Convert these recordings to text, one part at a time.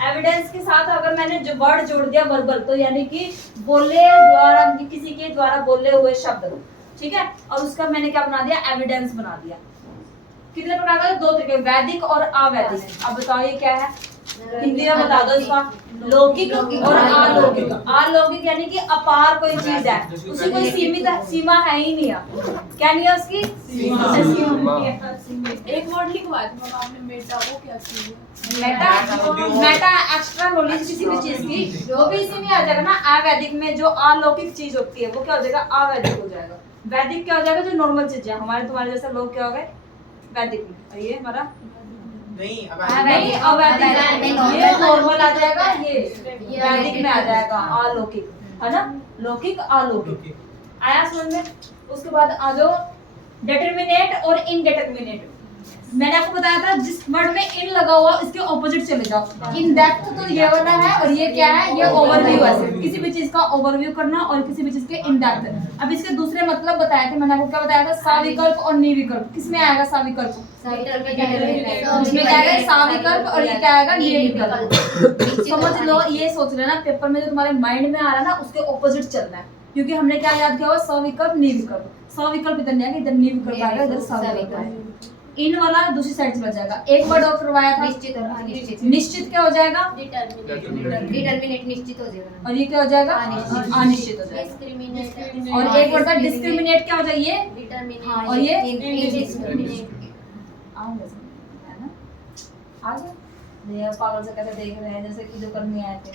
Evidence के साथ अगर मैंने जो वर्ड जोड़ दिया वर्बल, तो यानी कि बोले द्वारा, किसी के द्वारा बोले हुए शब्द, ठीक है, और उसका मैंने क्या बना दिया, एविडेंस बना दिया। कितने प्रकार का, दो तरीके, वैदिक और अवैदिक। अब बताओ ये क्या है, हिंदी में बता दो इसका, लौकिक और अलौकिक। अलौकिक यानी कि अपार कोई चीज है, उसकी कोई सीमित सीमा है ही नहीं है, क्या नहीं है उसकी सीमा। एक वर्ड लिखवा दी आपने, मेटा, वो क्या चीज है? मेटा, मेटा एक्स्ट्रा नॉलेज किसी भी चीज की, वो भी इसी में आ जाएगा ना। अवैदिक में जो अलौकिक चीज होती है वो क्या हो जाएगा, अवैदिक हो जाएगा। वैदिक क्या हो जाएगा, जो नॉर्मल चीजें हमारे तुम्हारे जैसे लोग क्या हो गए वैदिक में, और ये हमारा नहीं अवैदिक, ये नॉर्मल आ जाएगा, ये वैदिक में आ जाएगा अलौकिक, है ना, लौकिक अलौकिक। आया समझ में। उसके बाद आ जाओ डिटरमिनेट और इनडिटरमिनेट। मैंने आपको बताया था जिस वर्ड में इन लगा हुआ इसके ऑपोजिट चले जाओ। इन डेप्थ तो ये वाला है, और ये क्या है, ये ओवरव्यू है, किसी भी चीज का ओवरव्यू करना और किसी भी चीज के इन डेप्थ। अब इसके दूसरे मतलब बताए थे मैंने आपको, क्या बताया था, साविकल्प और निर्विकल्प। किसमें आएगा साविकल्प, इसमें क्या आएगा साविकल्प, और ये क्या आएगा निर्विकल्प। समझ लो, ये सोच लेना पेपर में जो तुम्हारे माइंड में आ रहा है ना उसके ऑपोजिट चलना है, क्योंकि हमने क्या याद किया हुआ, सविकल्प निर्विकल्प। सविकल्प इधर नहीं आएगा, इधर निर्विकल्प आएगा, इधर सविकल्प आएगा। इन वाला दूसरी साइड चला जाएगा। एक वर्ड और करवाया था, निश्चित और अनिश्चित। निश्चित क्या हो जाएगा, डिटरमिनेट निश्चित हो जाएगा, और ये क्या हो जाएगा, अनिश्चित। अनिश्चित हो जाएगा। डिस्क्रिमिनेट और एक वर्ड था डिस्क्रिमिनेट, क्या हो जाएगा, ये डिटरमिनेट, और ये इनडिस्क्रिमिनेट। आऊंगा समझ में, है ना। आ जाओ, ये पागल से कैसे देख रहे हैं, जैसे कि जो करने आए थे,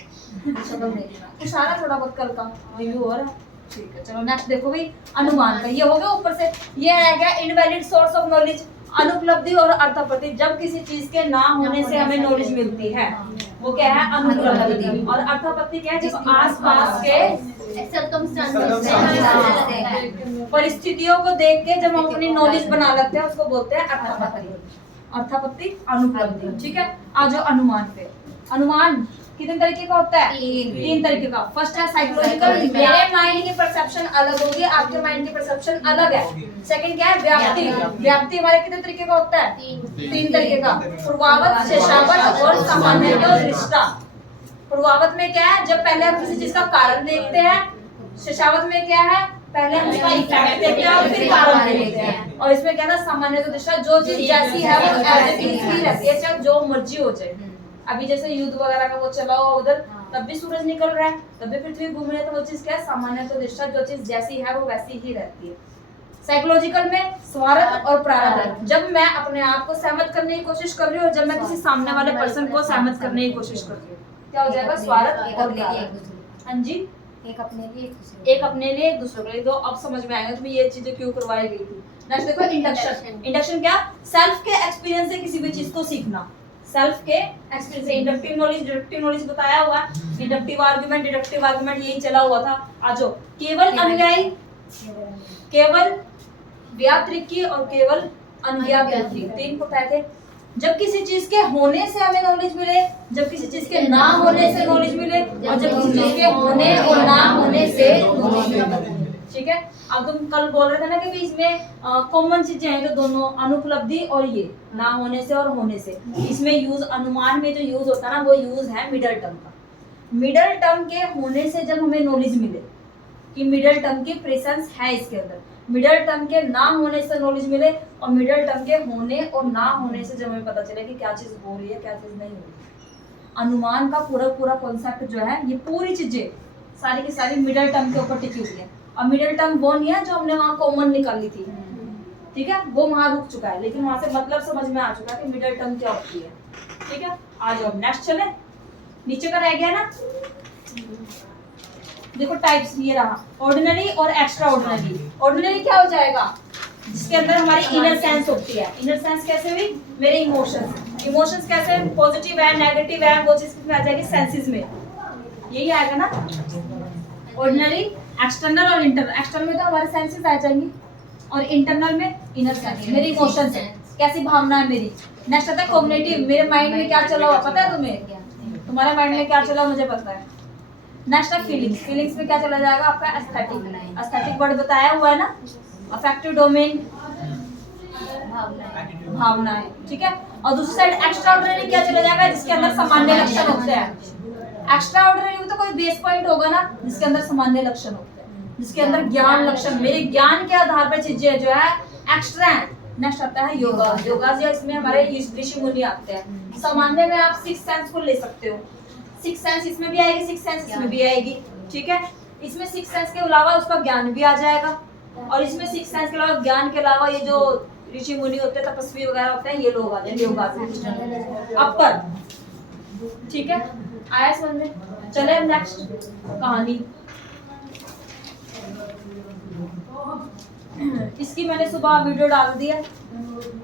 शक्ल देखना कुछ आ रहा थोड़ा बहुत कल का रिव्यू हो रहा है, ठीक है। चलो नेक्स्ट देखो भाई, अनुमान का ये हो गया ऊपर से। ये है क्या, इनवैलिड सोर्स ऑफ नॉलेज, अनुपलब्धि और अर्थापत्ति। जब किसी चीज के ना होने से हमें नॉलेज मिलती है वो क्या है, अनुपलब्धि। और अर्थापत्ति क्या है, जब आसपास के परिस्थितियों को देख के जब हम अपनी नॉलेज बना लेते हैं उसको बोलते हैं अर्थापत्ति। अर्थापत्ति, अनुपलब्धि, ठीक है। आ जाओ अनुमान पे। अनुमान कितने तरीके का होता है, तीन तरीके का। फर्स्ट है साइकोलॉजिकल, मेरे माइंड की परसेप्शन अलग होगी, आपके माइंड की परसेप्शन अलग है। सेकंड क्या है, व्याप्ति। व्याप्ति हमारे कितने तरीके का होता है, तीन तरीके का, पूर्वावत, शेषावत और सामान्य दृष्टा। पूर्वावत में क्या है, जब पहले हम किसी चीज का कारण देखते हैं। शेषावत में क्या है, पहले हम उसका इफेक्ट देखते हैं और फिर कारण देखते हैं। और इसमें क्या था, सामान्य दृष्टा, जो चीज जैसी है वो एज इट इज ही रहती है, चाहे जो मर्जी हो जाए। अभी जैसे युद्ध वगैरह का वो चला हुआ उधर, तब भी सूरज निकल रहा है, तब भी पृथ्वी घूम रही है, तो वो चीज क्या है, सामान्य तो दृष्टा, जो चीज जैसी है वो वैसी ही रहती है। साइकोलॉजिकल में स्वार्थ और प्रारब्ध, जब मैं अपने आप को सहमत करने की कोशिश कर रही हूँ और जब मैं किसी सामने वाले पर्सन को सहमत करने की कोशिश कर रही हूँ, क्या हो जाएगा, स्वार्थ और प्रारब्ध। हाँ जी, एक अपने लिए एक अपने लिए एक दूसरे के लिए। तो अब समझ में आएगा तुम्हें ये चीजें क्यों करवाई गई थी। नेक्स्ट देखो इंडक्शन। इंडक्शन क्या, सेल्फ के एक्सपीरियंस से किसी भी चीज को सीखना। सेल्फ के एक्सपीरियंस से इंडक्टिव नॉलेज, डिडक्टिव नॉलेज बताया हुआ है। इंडक्टिव आर्गुमेंट, डिडक्टिव आर्गुमेंट यही चला हुआ था। आज केवल अनुयायी, केवल व्यापृति और केवल अनव्यापृति, तीन बताए थे। जब किसी चीज के होने से हमें नॉलेज मिले, जब किसी चीज के ना होने से नॉलेज मिले, और जब किसी चीज के होने और ना होने से नॉलेज मिले, ठीक है। अब तुम कल बोल रहे थे ना कि इसमें कॉमन चीजें हैं, तो दोनों अनुपलब्धि और ये ना होने से और होने से। इसमें यूज, अनुमान में जो यूज होता है ना वो यूज है मिडल टर्म का। मिडल टर्म के होने से जब हमें नॉलेज मिले कि मिडल टर्म की प्रेजेंस है इसके अंदर, मिडल टर्म के ना होने से नॉलेज मिले, और मिडल टर्म के होने और ना होने से जब हमें पता चले कि क्या चीज हो रही है क्या चीज नहीं हो रही। अनुमान का पूरा कॉन्सेप्ट जो है, ये पूरी चीजें सारी की सारी मिडल टर्म के ऊपर टिकी हुई है। और मिडल टर्म वो नहीं है जो हमने वहाँ कॉमन निकाली थी, ठीक है, वो वहाँ रुक चुका है, लेकिन वहाँ से मतलब समझ में आ चुका है कि मिडल टर्म क्या होती है, ठीक है। आ जाओ नेक्स्ट चले, नीचे का रह गया ना, देखो टाइप्स ये रहा, ऑर्डिनरी और एक्स्ट्रा ऑर्डिनरी। ऑर्डिनरी क्या हो जाएगा, जिसके अंदर हमारी इनर सेंस होती है। इनर सेंस कैसे हुई, मेरे इमोशंस। इमोशंस कैसे, पॉजिटिव है नेगेटिव है, वो चीज किसमें आ जाएगी, सेंसेस में, यही आएगा ना ऑर्डिनरी। एक्सटर्नल और इंटरनल, एक्सटर्नल में तो हमारे सेंसेस आ जाएंगे और इंटरनल में इनर सेंस, मेरे इमोशंस है, कैसी भावना है मेरी। नेक्स्ट आता है कॉग्निटिव, मेरे माइंड में क्या चला हुआ पता है तुम्हें, तुम्हारे माइंड में क्या चला मुझे पता है। नेक्स्ट है फीलिंग्स, फीलिंग्स में क्या चला जाएगा आपका, एस्थेटिक। एस्थेटिक वर्ड बताया हुआ है ना, अफेक्टिव डोमेन, भावनाएं, ठीक है। और दूसरी साइड एक्स्ट्रा ऑर्डिनरी क्या चला जाएगा, जिसके अंदर सामान्य लक्षण होते हैं। एक्स्ट्रा ऑर्डिनरी में तो कोई बेस पॉइंट होगा ना, जिसके अंदर सामान्य लक्षण होते हैं, जिसके अंदर ज्ञान लक्षण, मेरे ज्ञान के आधार पर चीजें जो है एक्स्ट्रा है। नेक्स्ट आता है योगा। योगा जो इसमें हमारे ऋषि मुनि आते हैं। सामान्य में आप सिक्स सेंस को ले सकते हो, सिक्स सेंस इसमें भी आएगी, सिक्स सेंस इसमें भी आएगी, ठीक है। इसमें सिक्स सेंस के अलावा उसका ज्ञान भी आ जाएगा, और इसमें सिक्स सेंस के अलावा ज्ञान के अलावा ये जो ऋषि मुनि होते हैं, तपस्वी वगैरह होते हैं, ये लोग आ जाएंगे योगा से अपर, ठीक है। आया समझ में? चले नेक्स्ट कहानी। इसकी मैंने सुबह वीडियो डाल दिया,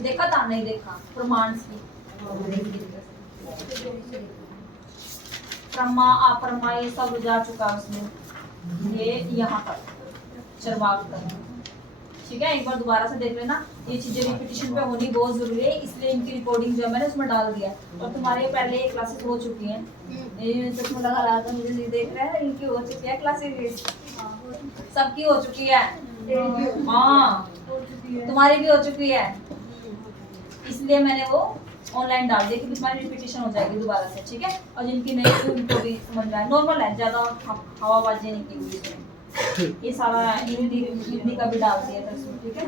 देखा था? नहीं देखा? प्रमाण की प्रमा अप्रमा ये सब जा चुका उसमें, ये यहाँ तक चरवाक तक, ठीक है। एक बार दोबारा से देख लेना, ये चीजें रिपीटिशन पे होनी बहुत जरूरी है, इसलिए इनकी रिकॉर्डिंग जो है मैंने उसमें डाल दिया। और तुम्हारे पहले ये क्लासेस हो चुकी हैं, ये चश्मा लगा रहा था, मुझे नहीं देख रहा है, इनकी हो चुकी है क्लासेस, सबकी हो चुकी है। हाँ तुम्हारी भी हो चुकी है, इसलिए मैंने वो ऑनलाइन डाल दिया कि तुम्हारी रिपीटिशन हो जाएगी दोबारा से, ठीक है। और जिनकी नहीं थी उनको भी समझ में आए, नॉर्मल है, ज्यादा हवाबाजी नहीं की हुई इसमें। ये सारा हिंदी का भी डाल दिया था इसमें, ठीक है।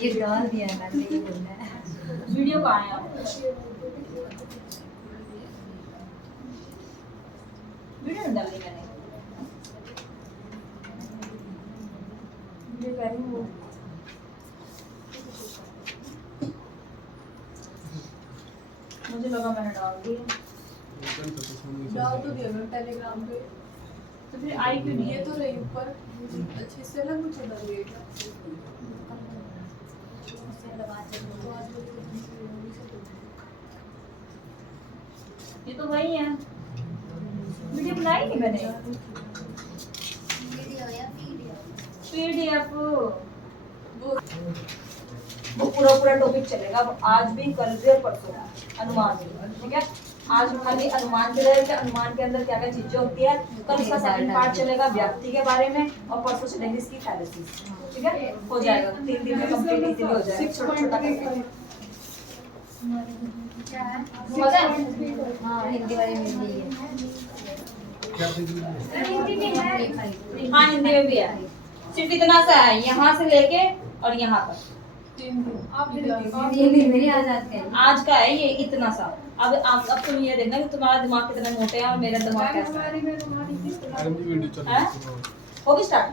ये डाल दिया है मैंने, ये बोलना है। वीडियो कहाँ है आप? वीडियो नहीं डाली मैंने, वीडियो कह रही हूँ वो। मुझे लगा मैंने डाल दिया, डाल तो दिया मैं टेलीग्राम पे, तो फिर आई क्यों नहीं? ये तो रही ऊपर अच्छे से ना कुछ लग रही है। ये तो वही है, वीडियो बनाई नहीं मैंने। पीडीएफ वो पूरा टॉपिक चलेगा, आज भी, कल भी और परसों अनुमान, ठीक है। आज खाली अनुमान चलेगा कि अनुमान के अंदर क्या क्या चीजें होती है। कल इसका सेकंड पार्ट चलेगा व्याप्ति के बारे में, और परसों चलेंगे इसकी थैलेसिस, ठीक है। हो जाएगा 3 दिन में कंप्लीट इजीली हो जाएगा, छोटा-छोटा करके। समझ आया? हाँ हिंदी वाली में भी है। हिंदी में है, हाँ हिंदी में भी है, सिर्फ इतना सा है, यहाँ से लेके और यहाँ तक। 3 दिन आप ये भी मेरी आजाद का है। आज का है ये इतना सा। अब तुम ये देखना कि तुम्हारा दिमाग कितना मोटा है और मेरा दिमाग कैसा है। हैं? होगी स्टार्ट।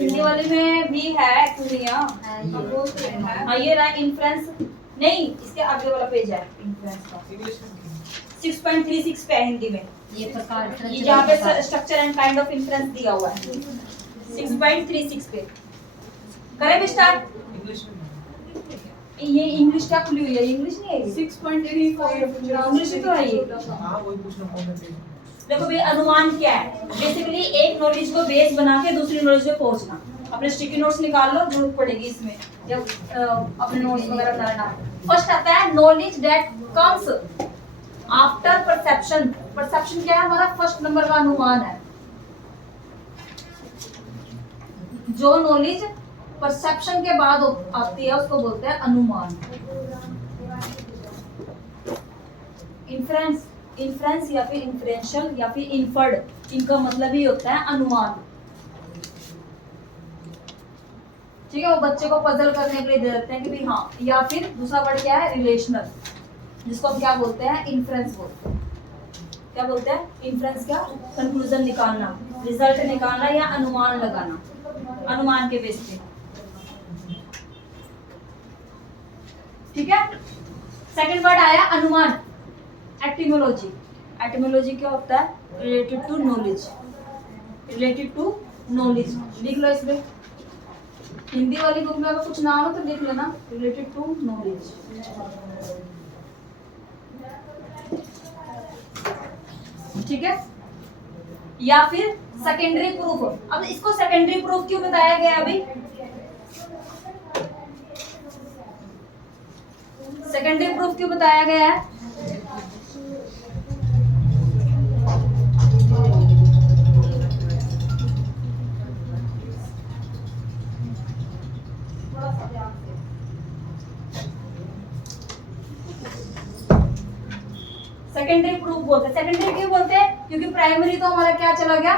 हिंदी वाले में भी है दुनिया। हाँ ये रहा इन्फ्लुएंस, नहीं इसके आगे वाला पेज है इन्फ्लुएंस का, 6.36 पे है हिंदी में। ये प्रकार ये जहाँ पे structure and kind of influence दिया हुआ है 6.36 पे। करें भी स्टार्ट? ये इंग्लिश क्या खुली हुई है? इंग्लिश नहीं है, 6.34 इंग्लिश तो है ये। देखो भाई अनुमान क्या है, बेसिकली एक नॉलेज को बेस बना के दूसरी नॉलेज पे पहुंचना। अपने स्टिकी नोट्स निकाल लो, जरूरत पड़ेगी इसमें जब अपने नोट्स वगैरह बनाना। फर्स्ट आता है knowledge that comes after perception. Perception क्या है? हमारा फर्स्ट नंबर का अनुमान है। जो नॉलेज परसेप्शन के बाद आती है उसको बोलते हैं अनुमान। इन्फ्रेंस, इन्फ्रेंस या फिर इन्फ्रेंशियल या फिर इन्फर्ड, इनका मतलब ही होता है अनुमान। ठीक है, वो बच्चे को पजल करने के लिए दे देते हैं कि भाई हाँ, या फिर दूसरा वर्ड क्या है? रिलेशनल, जिसको हम क्या बोलते हैं? इन्फ्रेंस बोलते हैं। क्या बोलते हैं? इन्फ्रेंस क्या? कंक्लूजन निकालना, रिजल्ट निकालना या अनुमान लगाना, अनुमान के बेस पे। ठीक है, सेकंड वर्ड आया अनुमान, एटिमोलॉजी। एटिमोलॉजी क्या होता है? Related to knowledge, related to knowledge. लिख लो इसमें, हिंदी वाली बुक में अगर कुछ नाम हो तो लिख लेना, रिलेटेड टू नॉलेज। ठीक है, या फिर सेकेंडरी प्रूफ। अब इसको सेकेंडरी प्रूफ क्यों बताया गया अभी? सेकेंडरी प्रूफ क्यों बताया गया है? थोड़ा सा ध्यान से। सेकेंडरी प्रूफ बोलते हैं। सेकेंडरी क्यों बोलते हैं? क्योंकि प्राइमरी तो हमारा क्या चला गया,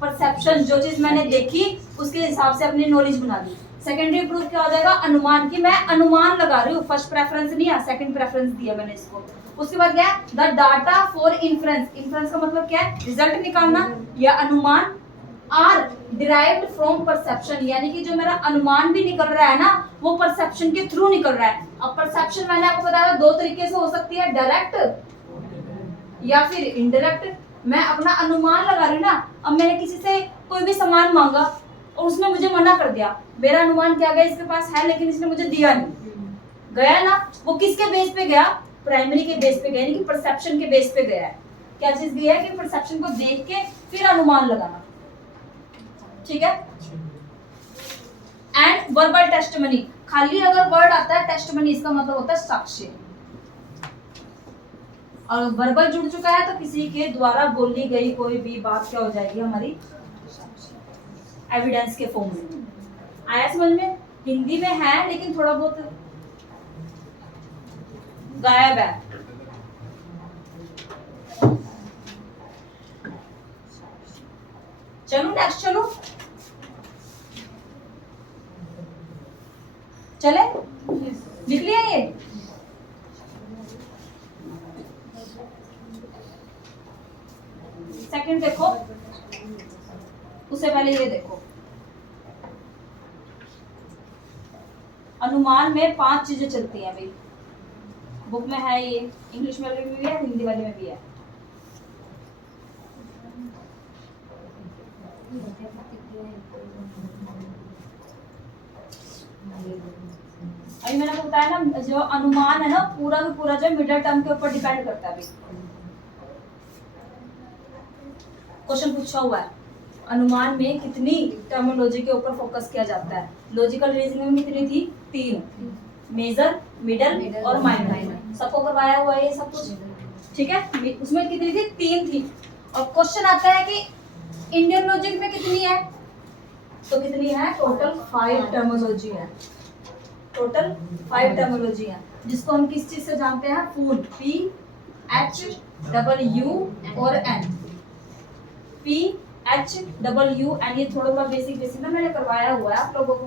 परसेप्शन, जो चीज मैंने देखी उसके हिसाब से अपनी नॉलेज बना ली। सेकेंडरी प्रूफ क्या हो जाएगा, अनुमान, की मैं अनुमान लगा रही हूँ, फर्स्ट प्रेफरेंस नहीं है, सेकंड प्रेफरेंस दिया मैंने इसको। उसके बाद क्या है, the data for inference, inference का मतलब क्या है, रिजल्ट निकालना या अनुमान, आर डिराइव्ड फ्रॉम परसेप्शन, यानी कि जो मेरा अनुमान भी निकल रहा है ना वो परसेप्शन के थ्रू निकल रहा है। अब परसेप्शन मैंने आपको बताया दो तरीके से हो सकती है, डायरेक्ट या फिर इनडायरेक्ट। मैं अपना अनुमान लगा रही हूँ ना, अब मैंने किसी से कोई भी सामान मांगा और उसने मुझे मना कर दिया, मेरा अनुमान क्या गया, इसके पास है लेकिन इसने मुझे दिया नहीं, गया ना, वो किसके बेस पे गया, प्राइमरी के बेस पे गया, यानी कि परसेप्शन के बेस पे गया है। क्या चीज गया है कि परसेप्शन को देख के फिर अनुमान लगाना, ठीक है। एंड वर्बल टेस्टिमनी, खाली अगर वर्ड आता है टेस्टिमनी इसका मतलब होता है साक्ष्य, और वर्बल जुड़ चुका है तो किसी के द्वारा बोली गई कोई भी बात क्या हो जाएगी, हमारी एविडेंस के फॉर्म में। आया समझ में? हिंदी में है लेकिन थोड़ा बहुत गायब है। चलो नेक्स्ट, चलो चले, लिख लिया ये। सेकंड देखो, उससे पहले ये देखो, अनुमान में 5 चीजें चलती हैं भाई, बुक में है ये, इंग्लिश वाले में भी है, हिंदी वाले में भी है। अभी मैंने आपको बताया ना, जो अनुमान है ना पूरा का पूरा जो मिडिल टर्म के ऊपर डिपेंड करता है। अभी क्वेश्चन पूछा हुआ है, अनुमान में कितनी टर्मिनोलॉजी के ऊपर फोकस किया जाता है। लॉजिकल रीजनिंग में कितनी थी, 3, मेजर, मिडल और माइनर, सबको करवाया हुआ है ये सब कुछ, ठीक है। उसमें कितनी थी, 3 थी। और क्वेश्चन आता है कि इंडियन लॉजिक में कितनी है, तो कितनी है, टोटल 5 टर्मिनोलॉजी है, टोटल 5 टर्मिनोलॉजी है, जिसको हम किस चीज से जानते हैं, फूड, PHWU और N, PHWN, ये थोड़ा थोड़ा बेसिक ना मैंने करवाया हुआ है आप लोगों को,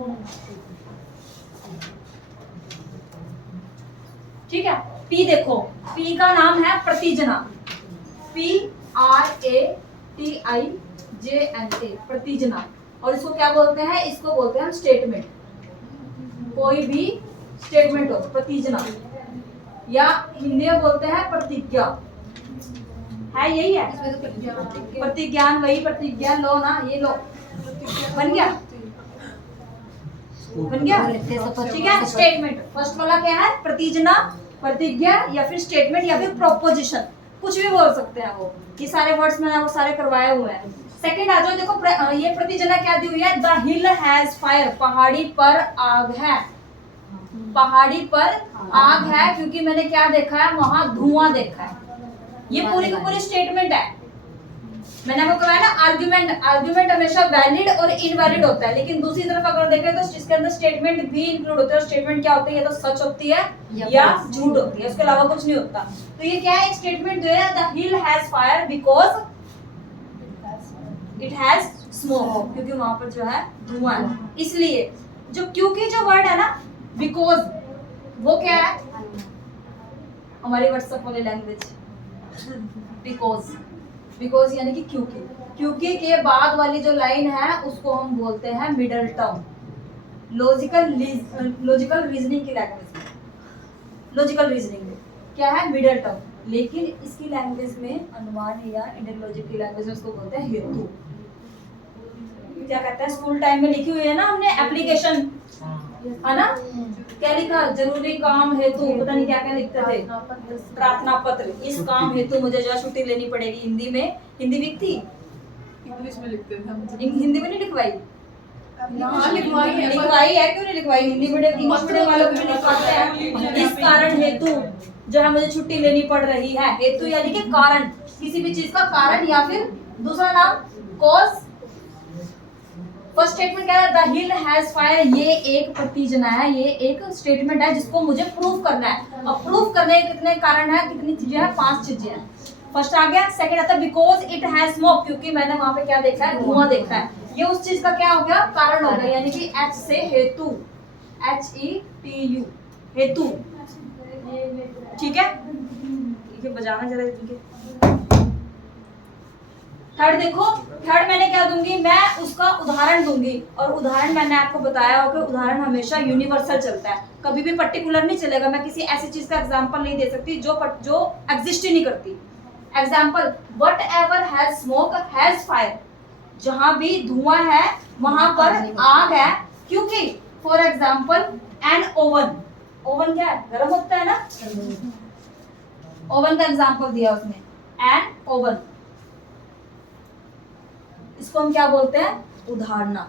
ठीक है। P देखो, P का नाम है प्रतिजना, PRATIJNA, प्रतिजना। और इसको क्या बोलते हैं, इसको बोलते हैं स्टेटमेंट, कोई भी स्टेटमेंट हो प्रतिजना, या हिंदी में बोलते हैं प्रतिज्ञा, है यही है, प्रतिज्ञान, वही प्रतिज्ञा, लो ना, ये लो, बन गया, बन गया, ठीक है। स्टेटमेंट फर्स्ट वाला क्या है, प्रतिजना, प्रतिज्ञा या फिर स्टेटमेंट या फिर प्रोपोजिशन, कुछ भी बोल सकते हैं वो, ये सारे वर्ड्स मैंने वो सारे करवाए हुए हैं। सेकंड आ जाओ, देखो ये प्रतिजना क्या दी हुई है, द हिल हैज फायर, पहाड़ी पर आग है, पहाड़ी पर आग है, क्योंकि मैंने क्या देखा है, वहां धुआं देखा है। ये पूरी की पूरी स्टेटमेंट है। मैंने आपको कहा ना, आर्गुमेंट, आर्गुमेंट हमेशा वैलिड और इनवैलिड होता है, लेकिन दूसरी तरफ अगर देखें तो इसके अंदर स्टेटमेंट भी इंक्लूड होता है। स्टेटमेंट क्या होती है, तो सच होती है या झूठ होती है, उसके अलावा कुछ नहीं होता। तो ये क्या है, एक स्टेटमेंट जो है, the hill has fire because it has smoke, क्योंकि वहां पर जो है धुआं है, इसलिए। जो क्योंकि जो वर्ड है ना, बिकॉज, वो क्या है, हमारी व्हाट्सएप वाली लैंग्वेज, बिकॉज, बिकॉज यानी कि क्योंकि, क्योंकि के बाद वाली जो लाइन है उसको हम बोलते हैं मिडल टर्म, लॉजिकल रीजनिंग की लैंग्वेज में, लॉजिकल रीजनिंग में क्या है, मिडल टर्म, लेकिन इसकी लैंग्वेज में, अनुमान या इंडियन लॉजिक की लैंग्वेज में उसको बोलते हैं हेतु। क्या कहते हैं, स्कूल टाइम में लिखी हुई है ना हमने एप्लीकेशन, है ना, क्या लिखा, जरूरी काम हेतु, पता नहीं क्या क्या लिखते थे, प्रार्थना पत्र, इस काम हेतु मुझे जो छुट्टी लेनी पड़ेगी। हिंदी में, हिंदी वीक थी, इंग्लिश में लिखते थे हम, हिंदी में नहीं लिखवाई, हाँ लिखवाई है, लिखवाई है, क्यों नहीं लिखवाई, हिंदी मीडियम, इंग्लिश मीडियम वालों को भी लिखवाते हैं। इस कारण हेतु जो है मुझे छुट्टी लेनी पड़ रही है, हेतु यानी कि कारण, किसी भी चीज का कारण, या फिर दूसरा नाम कॉज, फर्स्ट स्टेटमेंट क्या है, द हिल हैज फायर, ये एक प्रतिजना है, ये एक स्टेटमेंट है जिसको मुझे प्रूव करना है। अब प्रूव करने के कितने कारण है, कितनी चीजें हैं, 5 चीजें हैं। फर्स्ट आ गया। सेकंड आता है बिकॉज इट हैज स्मोक, क्योंकि मैंने वहां पे क्या देखा है, धुआं देखा है। ये उस चीज का क्या हो गया, कारण हो गया, यानी कि H से हेतु, HETU हेतु, ठीक है। ये बजाना जरा इनके। थर्ड देखो, थर्ड मैंने क्या दूंगी, मैं उसका उदाहरण दूंगी, और उदाहरण मैंने आपको बताया हो कि उदाहरण हमेशा यूनिवर्सल चलता है, कभी भी पर्टिकुलर नहीं चलेगा। मैं किसी ऐसी चीज का एग्जांपल नहीं दे सकती जो एग्जिस्ट ही नहीं करती। Example, whatever has smoke has fire, जहां भी धुआं है वहां पर आग है, क्योंकि for example an oven, oven क्या है, गर्म होता है ना, ओवन का एग्जांपल दिया उसने, एन ओवन, इसको हम क्या बोलते हैं, उदाहरणा।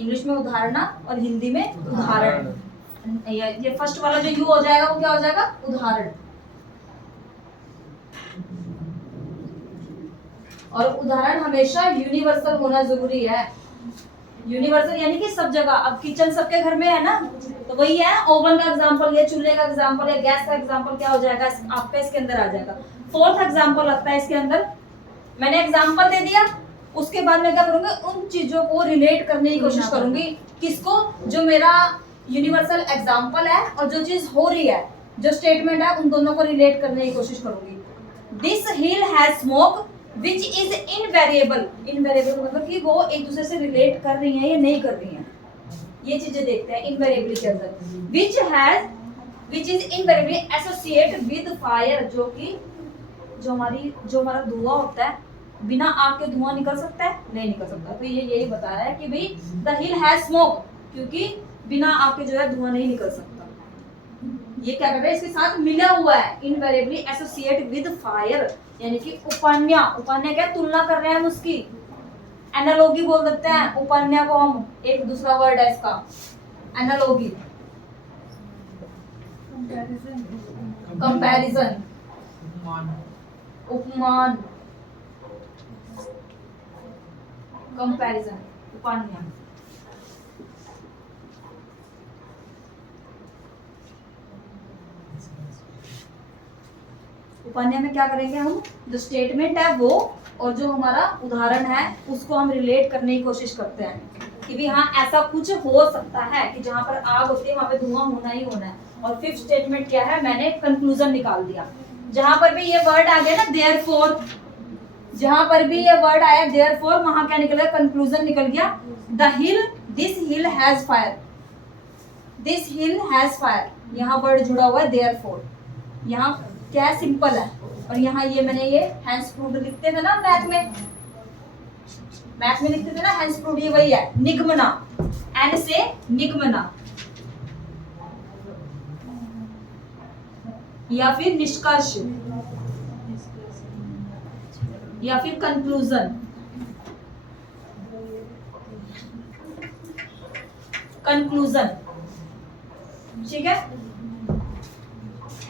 इंग्लिश में उदाहरणा और हिंदी में उदाहरण। ये फर्स्ट वाला जो यू हो जाएगा वो क्या हो जाएगा, उदाहरण। और उदाहरण हमेशा यूनिवर्सल होना जरूरी है। यूनिवर्सल यानी कि सब जगह। अब किचन सबके घर में है ना, तो वही है, ओवन का एग्जांपल, ये चूल्हे का एग्जांपल, या गैस का एग्जांपल क्या हो जाएगा, आपका इसके अंदर आ जाएगा। फोर्थ एग्जांपल लगता है इसके अंदर, मैंने एग्जांपल दे दिया, उसके बाद मैं क्या करूंगी, उन चीजों को रिलेट करने की कोशिश करूंगी, किसको, जो मेरा यूनिवर्सल एग्जांपल है और जो चीज हो रही है, जो स्टेटमेंट है, उन दोनों को रिलेट करने की कोशिश करूंगी। This hill has smoke which is invariable, invariable मतलब कि वो एक दूसरे से रिलेट कर रही हैं या नहीं कर रही हैं, ये चीजें देखते हैं इनवेरिएबली के अंदर। Which is invariably associate with fire, जो कि जो हमारा धुआं होता है, बिना आग के धुआं निकल सकता है, नहीं निकल सकता। तो ये यही बता रहा है कि भाई द हिल हैज स्मोक, क्योंकि बिना आग के जो है धुआं नहीं निकल सकता। ये क्या कर रहा है, इसके साथ मिला हुआ है, इनवेरिएबली एसोसिएट विद फायर, यानी कि उपान्या, उपान्या क्या, तुलना कर रहे हैं हम उसकी, एनालॉगी बोल देते हैं उपान्या को हम, एक दूसरा वर्ड है इसका एनालॉगी, कंपैरिजन, उपमान, कंपैरिजन, उपान्या। उपान्या में क्या करेंगे हम, जो स्टेटमेंट है वो और जो हमारा उदाहरण है उसको हम रिलेट करने की कोशिश करते हैं कि भी हाँ ऐसा कुछ हो सकता है कि जहां पर आग होती है वहां पे धुआं होना ही होना है। और फिफ्थ स्टेटमेंट क्या है, मैंने कंक्लूजन निकाल दिया। जहां पर भी ये वर्ड आ गया ना देयरफॉर, जहां पर भी ये वर्ड आया देयरफॉर, वहां क्या निकल गया, कंक्लूजन निकल गया। The hill, this hill has fire, this hill has fire, यहाँ वर्ड जुड़ा हुआ है देयरफॉर, यहाँ क्या है, सिंपल है। और यहाँ ये मैंने ये हैंस प्रूव्ड लिखते थे ना मैथ में, मैथ में लिखते थे ना हैंस प्रूव्ड, ये वही है, निगमना, एन से निगमना या फिर निष्कर्ष या फिर कंक्लूजन, कंक्लूजन, ठीक है।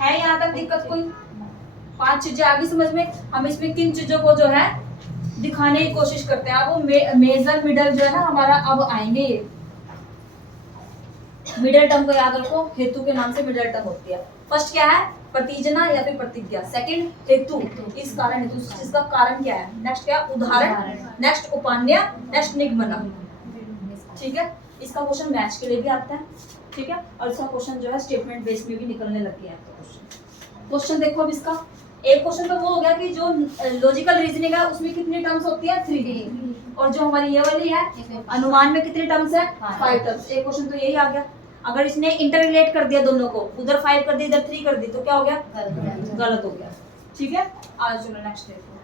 यहाँ तक दिक्कत कोई? 5 चीजें आगे समझ में। हम इसमें किन चीजों को जो है दिखाने की कोशिश करते हैं। अब वो मेजर मिडल जो है ना हमारा अब आएंगे। ये मिडल टर्म को याद रखो, हेतु के नाम से मिडल टर्म होती है। फर्स्ट क्या है, प्रतिजना या फिर प्रतिज्ञा। सेकंड हेतु, इस कारण हेतु, जिसका कारण क्या है। नेक्स्ट क्या, उदाहरण। नेक्स्ट उपान्या। नेक्स्ट निगमना, ठीक है। इसका क्वेश्चन मैच के लिए भी आता है, ठीक है। और इसका क्वेश्चन जो है स्टेटमेंट बेस्ड में भी निकलने लग गया है। क्वेश्चन देखो अब इसका, एक क्वेश्चन तो वो हो गया कि जो लॉजिकल रीजनिंग है उसमें कितनी टर्म्स होती है, 3, और जो हमारी ये वाली है अनुमान में कितनी टर्म्स है, 5 टर्म्स। एक क्वेश्चन तो यही आ गया। अगर इसने इंटर रिलेट कर दिया दोनों को, उधर 5 कर दी इधर 3 कर दी, तो क्या हो गया, गलत हो गया, ठीक है। आज चलो नेक्स्ट देखो,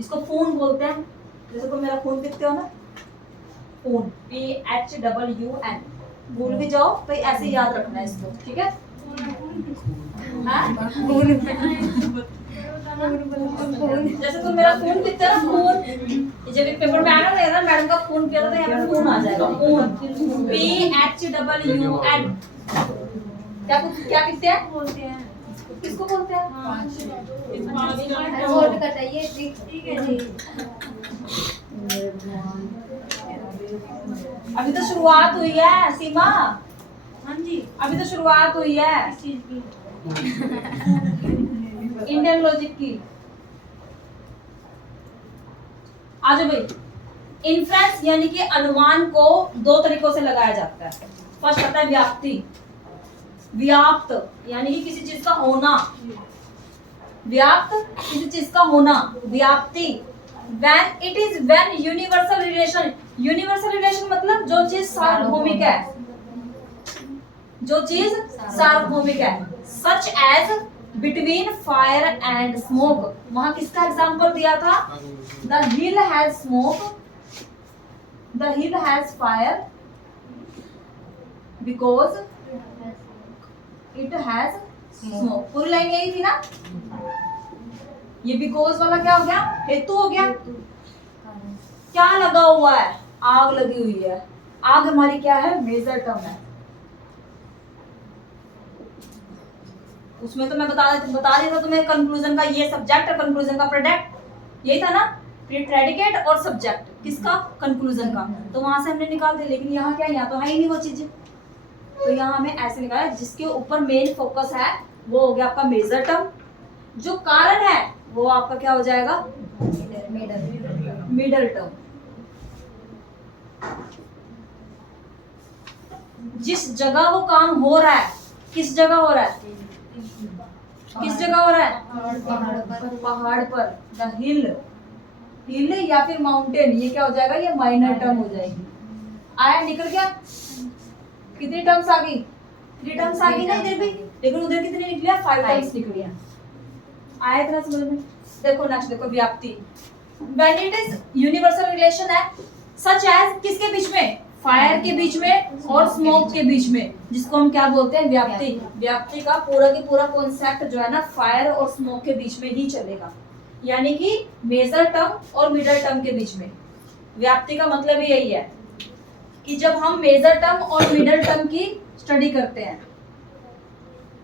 इसको फोन बोलते हैं। जैसे कोई मेरा फोन लिखते हो ना, फोन, PHOON, भूल भी जाओ तो ऐसे याद रखना है इसको, ठीक है। जैसे तुम मेरा फोन लिखते हो ना, फोन, जब एक पेपर में आना रहेगा मैडम का फोन किया था, तो यहाँ पे फोन आ जाएगा, फोन, PHOON। क्या लिखते हैं, बोलते हैं किसको बोलते हैं? शॉर्ट कट है ये ठीक है जी। अभी तो शुरुआत हुई है सीमा, हाँ जी। अभी तो शुरुआत हुई है इस चीज की इंडियन लॉजिक की। आज भाई इन्फ्रेंस यानी कि अनुमान को दो तरीकों से लगाया जाता है। फर्स्ट आता है व्याप्ति, व्याप्त यानी कि किसी चीज का होना, व्याप्त किसी चीज का होना, व्याप्ति when it is when universal relation, universal relation मतलब जो चीज सार्वभौमिक है, जो चीज सार्वभौमिक है, such as between fire and smoke। वहां किसका एग्जांपल दिया था? The hill has smoke, the hill has fire because it has smoke। पूरी लाइन यही थी ना? ये बिकॉज वाला क्या हो गया? हेतु हो गया। क्या लगा हुआ है? आग लगी हुई है। आग हमारी क्या है? मेजर टर्म है। उसमें तो मैं बता रही था तुम्हें कंक्लूजन का ये सब्जेक्ट और कंक्लूजन का प्रोडक्ट यही था ना, प्रेडिकेट और सब्जेक्ट किसका? कंक्लूजन का। तो वहां से हमने निकाल दिया, लेकिन यहाँ क्या, यहाँ तो है ही नहीं वो चीजें। तो यहाँ हमें ऐसे निकाला जिसके ऊपर मेन फोकस है वो हो गया आपका मेजर टर्म, जो कारण है वो आपका क्या हो जाएगा? Middle term. जिस जगह वो काम हो रहा है, किस जगह हो रहा है? किस जगह हो रहा है? पहाड़ पर। द हिल, हिल या फिर माउंटेन, ये क्या हो जाएगा? ये माइनर टर्म हो जाएगी। आया, निकल गया? कितनी टर्म्स आ गई? 3 टर्म्स आ गई ना इधर भी, लेकिन उधर कितनी निकली? 5 टर्म्स निकली है। आया इतना समझ में? देखो नेक्स्ट देखो व्याप्ति। When it is universal relation है, such as किसके बीच में? फायर के बीच में और स्मोक के बीच में, जिसको हम क्या बोलते हैं? व्याप्ति। व्याप्ति का पूरा की पूरा कॉन्सेप्ट जो है ना फायर और स्मोक के बीच में ही चलेगा, यानी कि मेजर टर्म और मिडल टर्म के बीच में। व्याप्ति का मतलब ही यही है कि जब हम मेजर टर्म और मिडल टर्म की स्टडी करते हैं,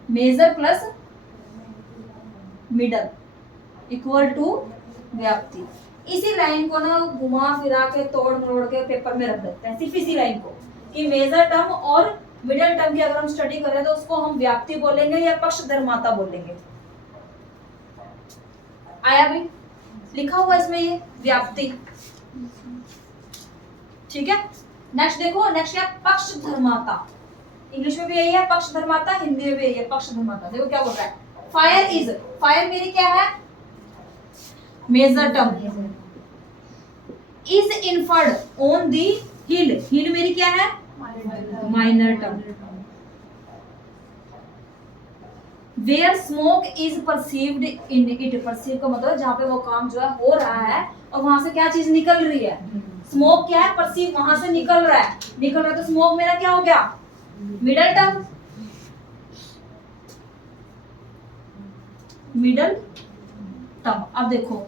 major plus middle equal to व्याप्ति। इसी लाइन को ना घुमा फिरा के तोड़ मरोड़ के पेपर में रख देते हैं, सिर्फ इसी लाइन को, कि मेजर टर्म और मिडल टर्म की अगर हम स्टडी करें तो उसको हम व्याप्ति बोलेंगे या पक्षधर्माता बोलेंगे। आया भी लिखा हुआ इसमें ये व्याप्ति, ठीक है। नेक्स्ट देखो, नेक्स्ट क्या? पक्षधर्माता। इंग्लिश में भी यही है पक्षधर्माता, हिंदी में भी यही है पक्षधर्माता। देखो क्या बोल रहा है? फायर इज, फायर मेरी क्या है? Major term. Is inferred on the hill, hill मेरी क्या है? Minor term. Where smoke is perceived in it, perceive का मतलब जहां पे वो काम जो है हो रहा है और वहां से क्या चीज निकल रही है? स्मोक क्या है? परसीव, वहां से निकल रहा है, निकल रहा है, तो स्मोक मेरा क्या हो गया? Middle term. Middle term. अब देखो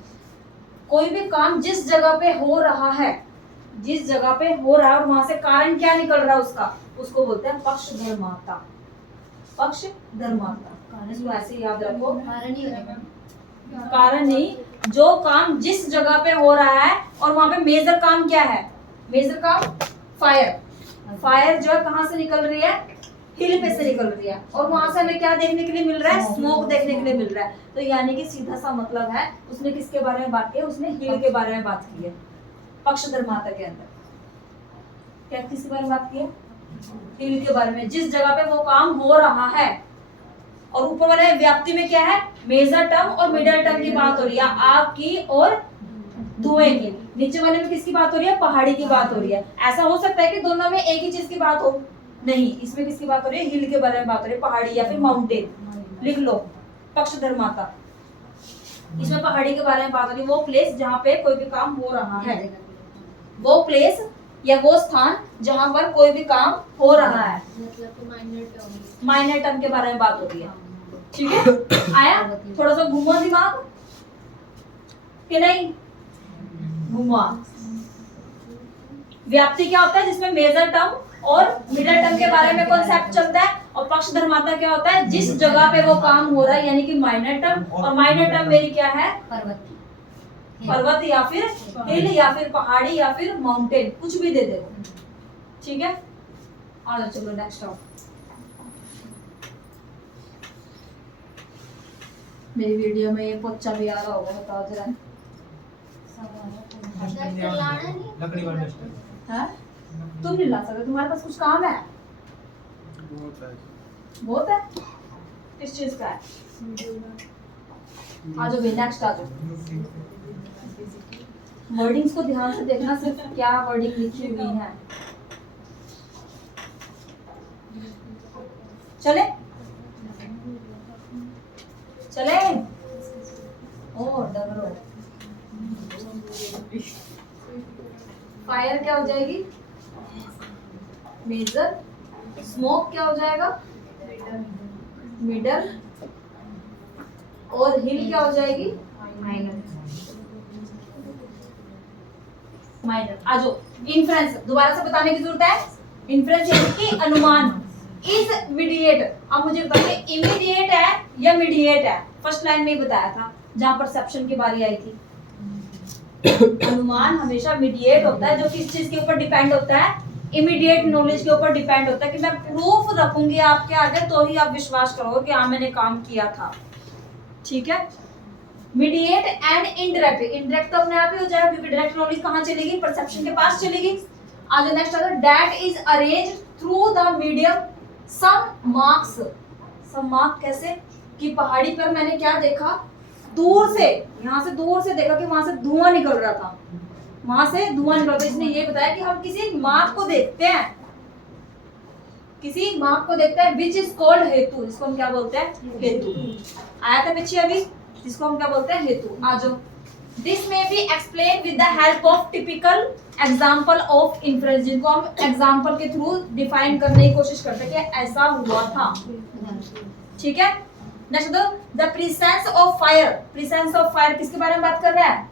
कोई भी काम जिस जगह पे हो रहा है, जिस जगह पे हो रहा है और वहां से कारण क्या निकल रहा है उसका, उसको बोलते हैं पक्षधर्माता। पक्षधर्माता। इसको ऐसे याद रखो, कारण नहीं, जो काम जिस जगह पे हो रहा है और वहां पे मेजर काम क्या है? मेजर काम फायर। फायर जो है कहां से निकल रही है? हिल पे से निकल रही है, और वहां से हमें क्या देखने के लिए मिल रहा है? स्मोक देखने के लिए मिल रहा है। तो यानी कि सीधा सा मतलब है उसने किसके बारे में बात की है? उसने हिल के बारे में बात की है पक्षधर्माता के अंदर। क्या किसके बारे में बात की है? हिल के बारे में, जिस जगह पे वो काम हो रहा है। और ऊपर वाले व्याप्ति में क्या है? मेजर टर्म और मिडल टर्म की बात हो रही है, आग की और धुएं की। नीचे वाले में किसकी बात हो रही है? पहाड़ी की बात हो रही है। ऐसा हो सकता है कि दोनों में एक ही चीज की बात हो, नहीं, इसमें किसकी बात हो रही है? हिल के बारे में बात हो रही है, पहाड़ी या फिर माउंटेन। लिख लो पक्षधर्माता। इसमें पहाड़ी के बारे में बात हो रही है, वो प्लेस जहाँ पे कोई भी काम हो रहा है, वो प्लेस या वो स्थान जहाँ पर कोई भी काम हो रहा है, माइनर टर्म के बारे में बात हो रही है, ठीक है। आया? थोड़ा सा घुमा दिमाग कि नहीं? घुमा। व्याप्ति क्या होता है? जिसमें मेजर टर्म और मिडल टर्म के बारे में कॉन्सेप्ट चलता है। और पक्ष धर्माता क्या होता है, जिस जगह पे वो काम हो रहा है, यानी कि माइनर टर्म। और माइनर टर्म मेरी क्या है, पर्वत या फिर हिल या फिर पहाड़ी या फिर माउंटेन, कुछ भी दे दे। ठीक है, और चलो नेक्स्ट आओ। मेरी वीडियो में ये पोचा भी आ रहा होगा, बताओ जरा। लकड़ी वाला डस्टर। हाँ? तुम नहीं ला सकते, तुम्हारे पास कुछ काम है? बहुत है। किस चीज का है? आ जाओ नेक्स्ट आ जाओ। वर्डिंग्स को ध्यान से देखना, सिर्फ क्या वर्डिंग लिखी हुई है। चले चले ओ डरो। फायर क्या हो जाएगी, मेजर। स्मोक क्या हो जाएगा, मिडल। और हिल क्या हो जाएगी, माइनर। माइनर आ जाओ। इन्फ्रेंस दोबारा से बताने की जरूरत है। इन्फ्रेंस यानी कि अनुमान। इज मीडिएट, अब मुझे बताइए इमीडिएट है या मीडिएट है। फर्स्ट लाइन में ही बताया था जहां परसेप्शन की बारी आई थी। अनुमान हमेशा मीडिएट होता है, जो किस चीज के ऊपर डिपेंड होता है, इमीडिएट नॉलेज के ऊपर डिपेंड होता है कि मैं प्रूफ रखूंगी आपके आगे तो ही आप विश्वास करोगे कि हाँ मैंने काम किया था। ठीक है, मीडिएट एंड इनडायरेक्ट। इनडायरेक्ट तो अपने आप ही हो जाएगा क्योंकि डायरेक्ट नॉलेज कहाँ चलेगी, परसेप्शन के पास चलेगी। आज नेक्स्ट आता है that is arrange through the medium some marks. Some mark कैसे कि पहाड़ी पर मैंने क्या देखा, दूर से, यहाँ से दूर से देखा कि वहां से धुआं निकल रहा था, वहां से धुआं निकल रहा था। इसने ये बताया कि हम किसी मार्क को देखते हैं, किसी मार्क को देखते हैं विच इज कॉल्ड हेतु। इसको हम क्या बोलते हैं, हेतु। आया था पीछे अभी, जिसको हम क्या बोलते हैं, हेतु। आ जाओ। दिस में B explain with the help of typical example of inference, जिनको हम एग्जाम्पल के थ्रू डिफाइन करने की कोशिश करते हैं कि ऐसा हुआ था। ठीक है, next the presence of fire. Presence of fire किसके बारे में बात कर रहा है,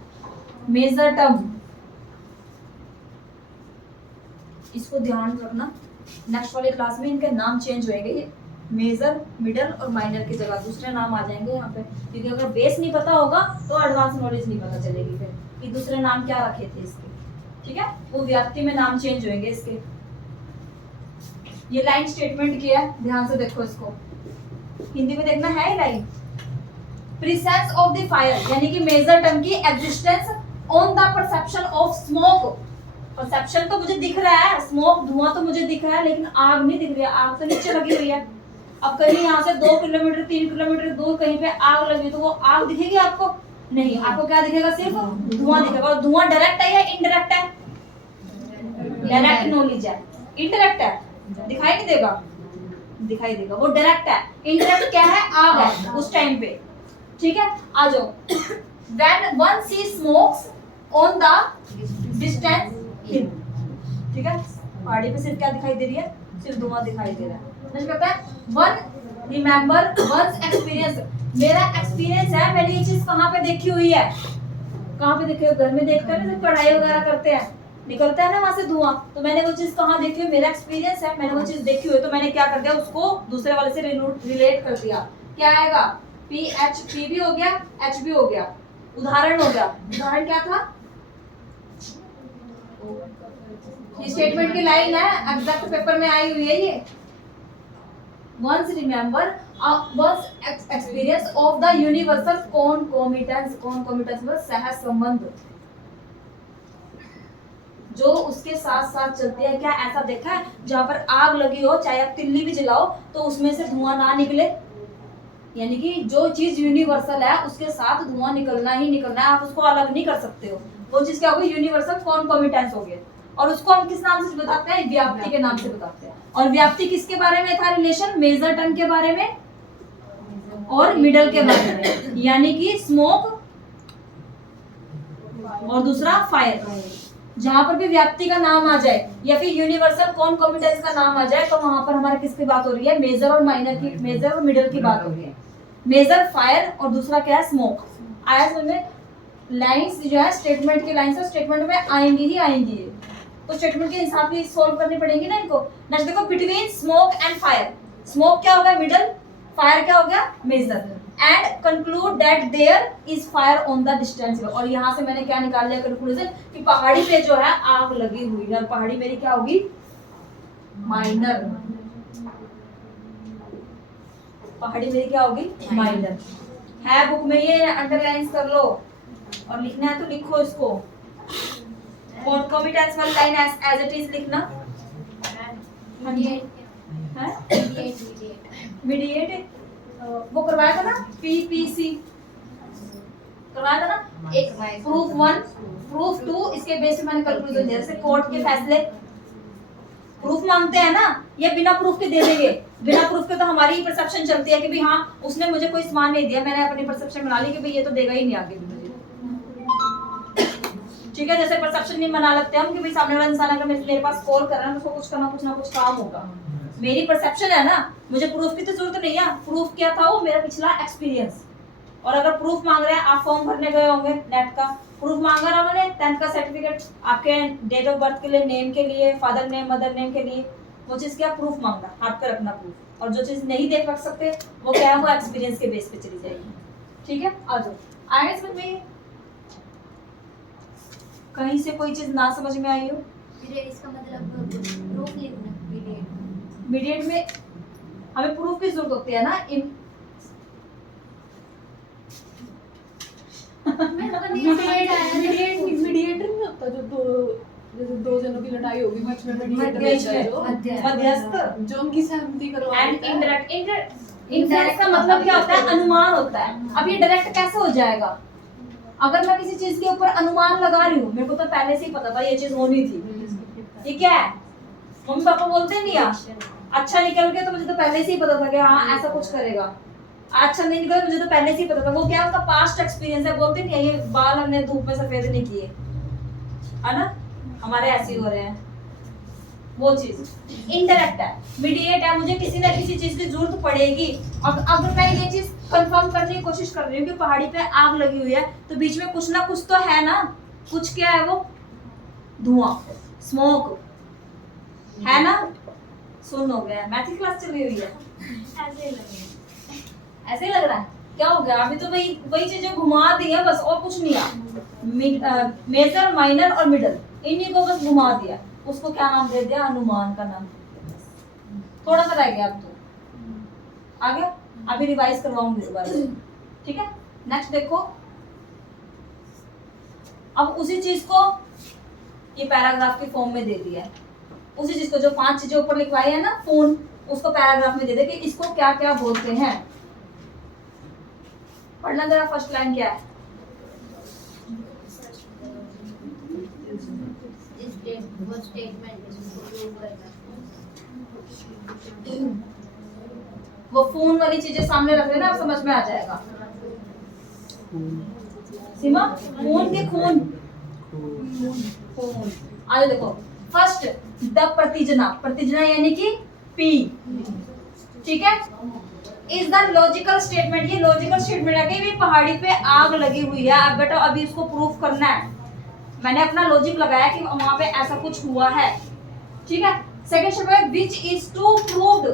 मेजर टर्म। इसको ध्यान रखना, नेक्स्ट वाली क्लास में इनके नाम चेंज होंगे, मेजर, मिडल और माइनर की जगह दूसरे नाम आ जाएंगे यहाँ पे, क्योंकि अगर बेस नहीं पता होगा तो एडवांस नॉलेज नहीं पता चलेगी फिर कि दूसरे नाम क्या रखे थे इसके। ठीक है, वो व्याप्ति में नाम चेंज होंगे इसके। ये लाइन स्टेटमेंट किया है, ध्यान से देखो इसको, हिंदी में देखना है line. Presence of the fire यानी कि मेजर टर्म की existence on the perception of smoke. Perception तो मुझे दिख रहा है, स्मोक धुआं तो मुझे दिख रहा है, लेकिन आग नहीं दिख रही है, आग तो नीचे लगी हुई है। अब कहीं यहाँ से 2 किलोमीटर 3 किलोमीटर दूर कहीं पे आग लगी तो वो आग दिखेगी आपको नहीं, आपको क्या दिखेगा, सिर्फ धुआं दिखेगा। और धुआं डायरेक्ट है या इनडायरेक्ट है, डायरेक्ट नॉलेज है, इनडायरेक्ट है दिखाई नहीं देगा, दिखाई देगा, वो डायरेक्ट है। इनडायरेक्ट क्या है, आग है उस टाइम पे। ठीक है, आ जाओ। When one sees smokes on the distance hill, ठीक है, पहाड़ी पे सिर्फ क्या दिखाई दे रही है, सिर्फ धुआं दिखाई दे रहा है। नेक्स्ट कहता है वन रिमेंबर वंस एक्सपीरियंस। मेरा एक्सपीरियंस है, मैंने ये चीज कहाँ पे देखी हुई है, कहाँ पे देखी हुई, घर में देखते हैं ना, जब पढ़ाई वगैरह करते हैं निकलता है ना वहां से धुआं, तो मैंने वो चीज कहाँ देखी हुई, मेरा एक्सपीरियंस है, मैंने वो चीज देखी हुई, तो मैंने क्या कर दिया, उसको दूसरे वाले से रिलेट कर दिया। क्या आएगा, पी एच, पी भी हो गया, एच भी हो गया, उदाहरण हो गया। उदाहरण क्या था, स्टेटमेंट की लाइन है, एग्जैक्ट पेपर में आई हुई है ये। Once remember, once experience of the universal concomitance, concomitance मतलब सह संबंध, जो उसके साथ साथ चलती है। क्या ऐसा देखा है जहाँ पर आग लगी हो, चाहे आप तिल्ली भी जलाओ तो उसमें से धुआं ना निकले, यानी कि जो चीज यूनिवर्सल है उसके साथ धुआं निकलना ही निकलना है, आप उसको अलग नहीं कर सकते हो। वो चीज क्या होगी, यूनिवर्सल कॉन्कोमिटेंस हो गया। और उसको हम किस नाम से बताते हैं, व्याप्ति के नाम से बताते हैं। और व्याप्ति किसके बारे में था रिलेशन, मेजर टर्म के बारे में और मिडल के बारे में, यानी कि स्मोक और दूसरा फायर। जहां पर भी व्याप्ति का नाम आ जाए या फिर यूनिवर्सल कॉन्कोमिटेंस का नाम आ जाए तो वहां पर हमारे किसकी बात हो रही है, मेजर और माइनर की, मेजर और मिडल की बात हो रही है। मेजर फायर और दूसरा क्या है, स्मोक। आया समझ में, लाइंस जो है स्टेटमेंट की लाइंस है, स्टेटमेंट में आएंगी ही आएंगी। तो स्टेटमेंट के हिसाब से सॉल्व करनी पड़ेगी ना इनको। नेक्स्ट देखो between smoke and fire, smoke क्या हो गया मिडल, फायर क्या हो गया major, and conclude that there is fire on the distance. और यहाँ से मैंने क्या निकाल लिया कंक्लूजन कि पहाड़ी पे जो है आग लगी हुई है, और पहाड़ी मेरी क्या होगी माइनर, पहाड़ी मेरी क्या होगी माइनर है। बुक में ये अंडरलाइन कर लो और लिखना है तो लिखो इसको, कॉन्कोमिटेंस वाली लाइन एज इट इज लिखना। मीडिएट वो करवाया था ना, पीपीसी करवाया था ना, एक प्रूफ 1 प्रूफ 2, इसके बेस पे मैंने कंक्लूजन दिया। जैसे कोर्ट के फैसले प्रूफ मांगते हैं ना, ये बिना प्रूफ के दे देंगे, बिना प्रूफ के तो हमारी ही परसेप्शन चलती है कि भाई हाँ उसने मुझे कोई सामान नहीं दिया, मैंने अपनी परसेप्शन बना ली कि भाई ये तो देगा ही नहीं आगे भी मुझे, ठीक है। जैसे परसेप्शन नहीं बना लेते हम कि भाई सामने वाला इंसान अगर मेरे पास कॉल कर रहा है तो उसको कुछ ना कुछ काम होगा, मेरी परसेप्शन है ना, मुझे प्रूफ की तो जरूरत नहीं है। प्रूफ क्या था वो मेरा पिछला एक्सपीरियंस। और अगर प्रूफ मांग रहे हैं, आप फॉर्म भरने गए होंगे नेट का, प्रूफ मांगा ना मैंने 10th का सर्टिफिकेट, आपके डेट ऑफ बर्थ के लिए, नेम के लिए, फादर नेम मदर नेम के लिए, वो चीज क्या प्रूफ मांगना, हाथ पे रखना प्रूफ। और जो चीज नहीं देख रख सकते वो क्या है, वो एक्सपीरियंस के बेस पे चली जाएगी, ठीक है। आ जाओ, आगे समझ में, कहीं से कोई चीज ना समझ में आई हो, इसका मतलब प्रूफ लिखना मीडिएट में हमें प्रूफ की जरूरत होती है ना। मीडिएटर नहीं होता जो जैसे दो जनों की लड़ाई होगी बीच में मध्यस्थ जो उनकी सहमति करवा एंड इनडायरेक्ट, इनडायरेक्ट का मतलब क्या होता है, अनुमान होता है। अब ये डायरेक्ट कैसे हो जाएगा, अगर मैं किसी चीज के ऊपर अनुमान लगा रही हूँ, मेरे को तो पहले से ही पता था ये चीज होनी थी, ये क्या है, मम्मी पापा बोलते नहीं यार अच्छा निकल गया तो मुझे तो पहले से ही पता था कि हाँ ऐसा कुछ करेगा, अच्छा नहीं निकला मुझे तो पहले से ही पता था, वो क्या उसका पास्ट एक्सपीरियंस है। बोलते नहीं है ये बाल हमने धूप में सफेद नहीं किए, है ना, हमारे ऐसे ही हो रहे हैं, वो चीज इनडायरेक्ट है। मीडिएट है, मुझे किसी ना किसी चीज की जरूरत पड़ेगी। अब अगर मैं ये चीज कंफर्म करने की कोशिश कर रही हूँ कि पहाड़ी पे आग लगी हुई है, तो बीच में कुछ ना कुछ तो है ना, कुछ क्या है वो धुआं, स्मोक है ना। सुन हो गया, मैथ की क्लास चली हुई है, ऐसे ही लग रहा है, क्या हो गया, अभी तो वही चीजें घुमा दी है बस, और कुछ नहीं है। मेजर माइनर और मिडल इन्हीं को बस घुमा दिया, उसको क्या नाम दे दिया, अनुमान का नाम। थोड़ा सा रह गया अब तो, आ गया, अभी रिवाइज करवाऊंगी दोबारा, ठीक है। नेक्स्ट देखो, अब उसी चीज को ये पैराग्राफ के फॉर्म में दे दिया है, उसी चीज को जो 5 चीजें ऊपर लिखवाई है ना फोन, उसको पैराग्राफ में दे दे कि इसको क्या क्या बोलते हैं। पढ़ना जरा, फर्स्ट लाइन क्या है, वो फोन वाली चीजें सामने रख लेना, समझ में आ जाएगा। सीमा, फोन के खून, फोन आगे देखो, फर्स्ट द प्रतिजना, प्रतिजना यानी कि पी, ठीक है, इज द लॉजिकल स्टेटमेंट, ये लॉजिकल स्टेटमेंट है कि भी पहाड़ी पे आग लगी हुई है। अब बेटा अभी इसको प्रूफ करना है, मैंने अपना लॉजिक लगाया कि वहां पे ऐसा कुछ हुआ है, ठीक है। Second statement which is to proved,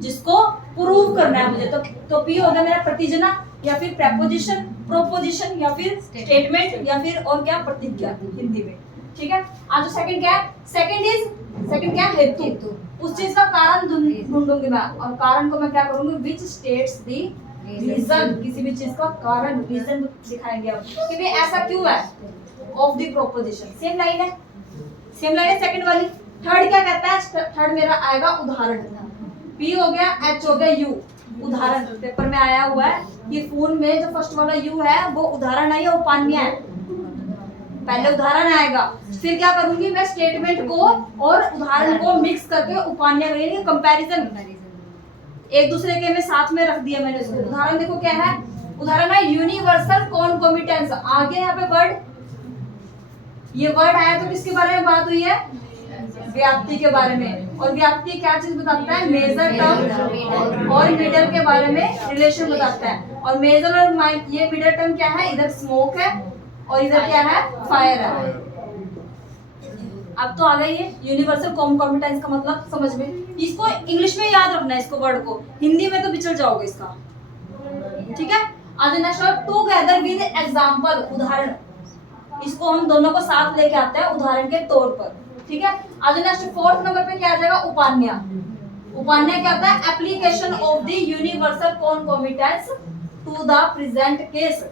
जिसको प्रूव करना है मुझे, तो पी हो गया मेरा प्रतिजना, या फिर प्रेपोजिशन, प्रोपोजिशन, या फिर स्टेटमेंट, या फिर और क्या प्रतिज्ञा हिंदी में, ठीक है। आज सेकंड क्या है, सेकंड क्या है, हेतु, उस चीज का कारण ढूंढूंगी मैं, और कारण को मैं क्या करूंगी, विच स्टेट्स दी रीजन, किसी भी चीज का कारण, रीजन दिखाएंगे आप कि भाई ऐसा क्यों है, of the proposition. Same line है, सेम लाइन है सेकंड वाली। थर्ड क्या कहता है, थर्ड मेरा आएगा उदाहरण, पी हो गया, एच हो गया, यू, उदाहरण। पेपर में आया हुआ है ये फोन में जो फर्स्ट वाला यू है वो उदाहरण है या उपान्य है, पहले उदाहरण आएगा, फिर क्या करूंगी मैं, स्टेटमेंट को और उदाहरण को मिक्स करके उपान्य करेंगे, कंपैरिजन, एक दूसरे के में साथ में रख दिया मैंने उसको। उदाहरण देखो क्या है, उदाहरण है यूनिवर्सल कॉन्कोमिटेंस, आगे यहाँ पे वर्ड, ये वर्ड आया तो किसके बारे में बात हुई है, व्याप्ति के बारे में। और व्याप्ति क्या चीज बताता है, मेजर टर्म और मिडल के बारे में रिलेशन बताता है। और मेजर और ये मिडल टर्म क्या है, इधर स्मोक है और इधर क्या है, फायर है। अब तो आ गई है यूनिवर्सल कॉम्पिटेंस का मतलब समझ में। इसको इंग्लिश में याद रखना है, इसको वर्ड को, हिंदी में तो बिचल जाओगे इसका, ठीक है। आज नेक्स्ट टुगेदर विद एग्जांपल, उदाहरण, इसको हम दोनों को साथ लेके आते हैं उदाहरण के तौर पर, ठीक है। आज नेक्स्ट 4th नंबर पे क्या आ जाएगा, उपान्या। उपान्या क्या होता है, application of the universal concomitance to the present case.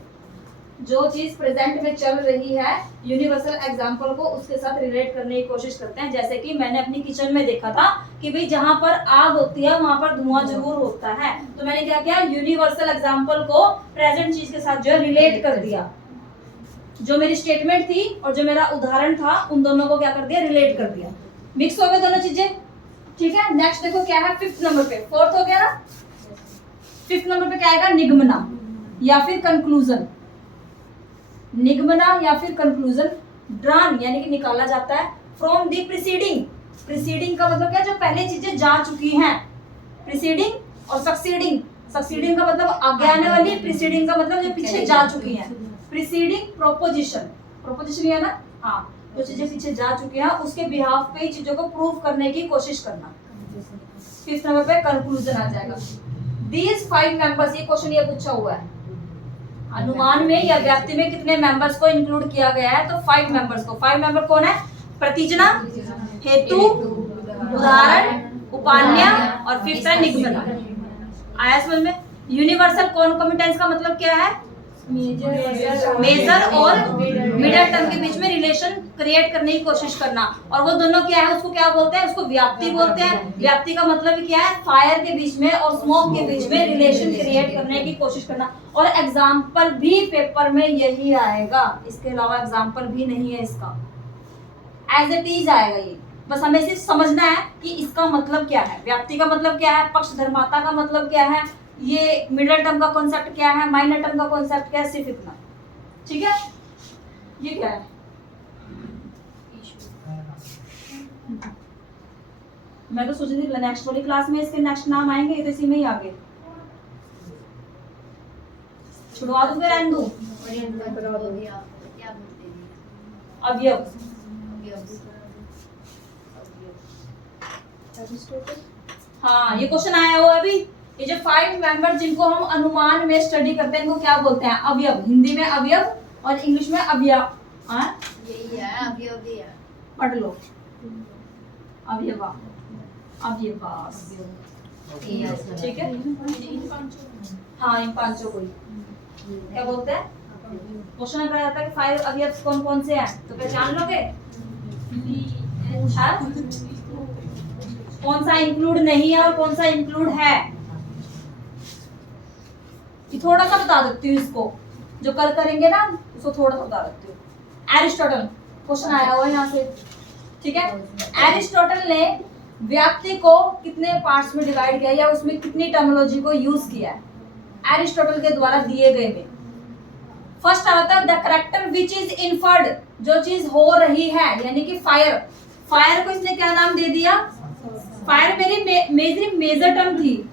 जो चीज प्रेजेंट में चल रही है, यूनिवर्सल एग्जांपल को उसके साथ रिलेट करने की कोशिश करते हैं। जैसे कि मैंने अपनी किचन में देखा था कि भाई जहां पर आग होती है वहां पर धुआं जरूर होता है, तो मैंने क्या किया, यूनिवर्सल एग्जांपल को प्रेजेंट चीज के साथ जो है रिलेट कर दिया। जो मेरी स्टेटमेंट थी और जो मेरा उदाहरण था, उन दोनों को क्या कर दिया, रिलेट कर दिया। मिक्स हो गए दोनों चीजें, ठीक है। नेक्स्ट देखो क्या है 5th नंबर पे, 4th हो गया ना, 5th नंबर पे क्या आएगा, निगमना या फिर कंक्लूजन। निगमना या फिर कंक्लूजन, ड्रॉन यानी कि निकाला जाता है फ्रॉम दी प्रीसीडिंग। प्रीसीडिंग का मतलब क्या, जो पहले चीजें जा चुकी हैं। प्रीसीडिंग और सक्सीडिंग, सक्सीडिंग का मतलब आगे आने वाली, प्रीसीडिंग का मतलब जो पीछे जा चुकी हैं। प्रीसीडिंग प्रोपोजिशन, प्रोपोजिशन है ना, हाँ, जो चीजें पीछे जा चुकी हैं उसके बिहाफ पे चीजों को प्रूव करने की कोशिश करना। 5th नंबर पे कंक्लूजन आ जाएगा। These 5 members, ये क्वेश्चन ये पूछा हुआ है, अनुमान में या व्यक्ति में कितने मेंबर्स को इंक्लूड किया गया है, तो 5 मेंबर्स को। 5 मेंबर कौन है, प्रतिजना, हेतु, उदाहरण, उपान्या और 5th है निगमना। आया समझ में। यूनिवर्सल कॉन्कोमिटेंस का मतलब क्या है, मेजर और मिडल टर्म के बीच में रिलेशन क्रिएट करने की कोशिश करना। और वो दोनों क्या है, उसको क्या बोलते हैं, उसको व्याप्ति बोलते हैं। व्याप्ति का मतलब क्या है, फायर के बीच में और स्मोक के बीच में रिलेशन क्रिएट करने की कोशिश करना। और एग्जाम्पल भी पेपर में यही आएगा, इसके अलावा एग्जाम्पल भी नहीं है इसका, एज इट इज आएगा ये। बस हमें सिर्फ समझना है कि इसका मतलब क्या है, व्याप्ति का मतलब क्या है, पक्ष धर्माता का मतलब क्या है, ये मिडिल टर्म का कॉन्सेप्ट क्या है, माइनर टर्म का कॉन्सेप्ट क्या है, सिर्फ इतना, ठीक है। ये क्या है, मैं तो सोच रही थी नेक्स्ट वाली क्लास में इसके नेक्स्ट नाम आएंगे, ये तो इसी में ही आगे छुड़वा दूं फिर रहने दूं। अवयव, हाँ ये क्वेश्चन आया हुआ अभी। ये जो 5 मेंबर जिनको हम अनुमान में स्टडी करते हैं, इनको क्या बोलते हैं, अवयव। हिंदी में अवयव और इंग्लिश में अवयव। यही है, अवयव ही है। पढ़ लो, अवयवा, अवयवास, ठीक है। हाँ इन 5 को ही क्या बोलते हैं। क्वेश्चन अगर आता है कि 5 अवयव कौन कौन से हैं, तो पहचान लोगे। कौन सा इंक्लूड नहीं है और कौन सा इंक्लूड है, ये थोड़ा सा बता देती हूँ। इसको जो कल करेंगे ना, उसको थोड़ा सा बता देती हूँ। एरिस्टोटल, क्वेश्चन आया हुआ है यहाँ से, ठीक है। एरिस्टोटल ने व्याप्ति को कितने पार्ट्स में डिवाइड किया या उसमें कितनी टर्मिनोलॉजी को यूज किया है, एरिस्टोटल के द्वारा दिए गए में। फर्स्ट आता है the character which is inferred, जो चीज हो रही है, यानी कि फायर। फायर को इसने क्या नाम दे दिया, फायर मेरी मेजर टर्म थी,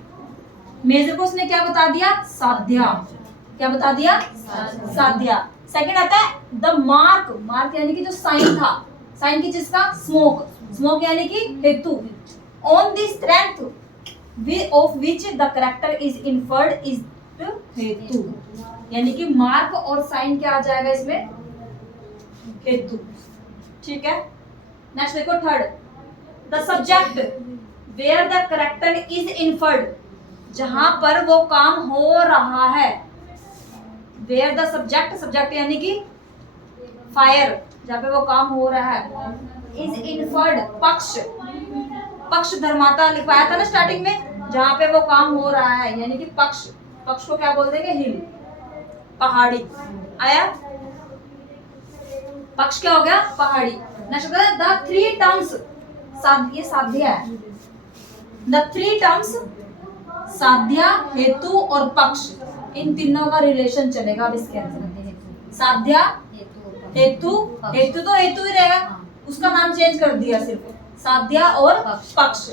मेजर को उसने क्या बता दिया, साध्या। क्या बता दिया, साध्या। सेकंड आता है द मार्क, मार्क यानी कि जो साइन था, साइन की चीज का, स्मोक, स्मोक यानी कि हेतु। On the strength of which the character is inferred is हेतु, यानी कि मार्क और साइन क्या आ जाएगा इसमें, हेतु, ठीक है। नेक्स्ट देखो third, the subject where the character is inferred, जहां पर वो काम हो रहा है। वेयर द सब्जेक्ट, सब्जेक्ट यानी कि फायर, जहां पे वो काम हो रहा है। इज इन्फर्ड, पक्ष, पक्ष धर्माता लिखवाया था ना स्टार्टिंग में, जहां पे वो काम हो रहा है, यानी कि पक्ष। पक्ष को क्या बोल देंगे, हिल, पहाड़ी। आया, पक्ष क्या हो गया, पहाड़ी। नेक्स्ट द 3 टर्म्स, ये साध्या है। द 3 टर्म्स, साध्या, हेतु और पक्ष, इन तीनों का रिलेशन चलेगा अब इसके अंदर। साध्या, हेतु, हेतु तो हेतु ही रहेगा, उसका नाम चेंज कर दिया सिर्फ, साध्या और पक्ष।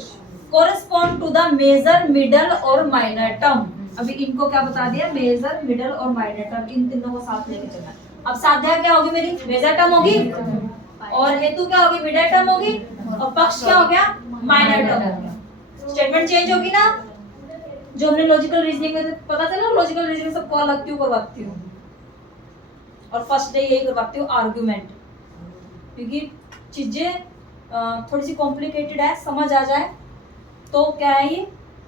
Correspond to the major, middle और माइनर टर्म। अभी इनको क्या बता दिया, मेजर, मिडल और माइनर टर्म, इन तीनों को साथ लेके चलना। अब साध्या क्या होगी मेरी, मेजर टर्म होगी, और हेतु क्या होगी, मिडल टर्म होगी, और पक्ष क्या हो गया, माइनर टर्म हो गया। स्टेटमेंट चेंज होगी ना, जो हमने लॉजिकल रीजनिंग में पता चला, लॉजिकल रीजनिंग सबको अलग क्यों करवाती हूँ, और फर्स्ट डे यही करवाती हूँ आर्गुमेंट, क्योंकि चीजें थोड़ी सी कॉम्प्लिकेटेड है, समझ आ जाए तो क्या है ये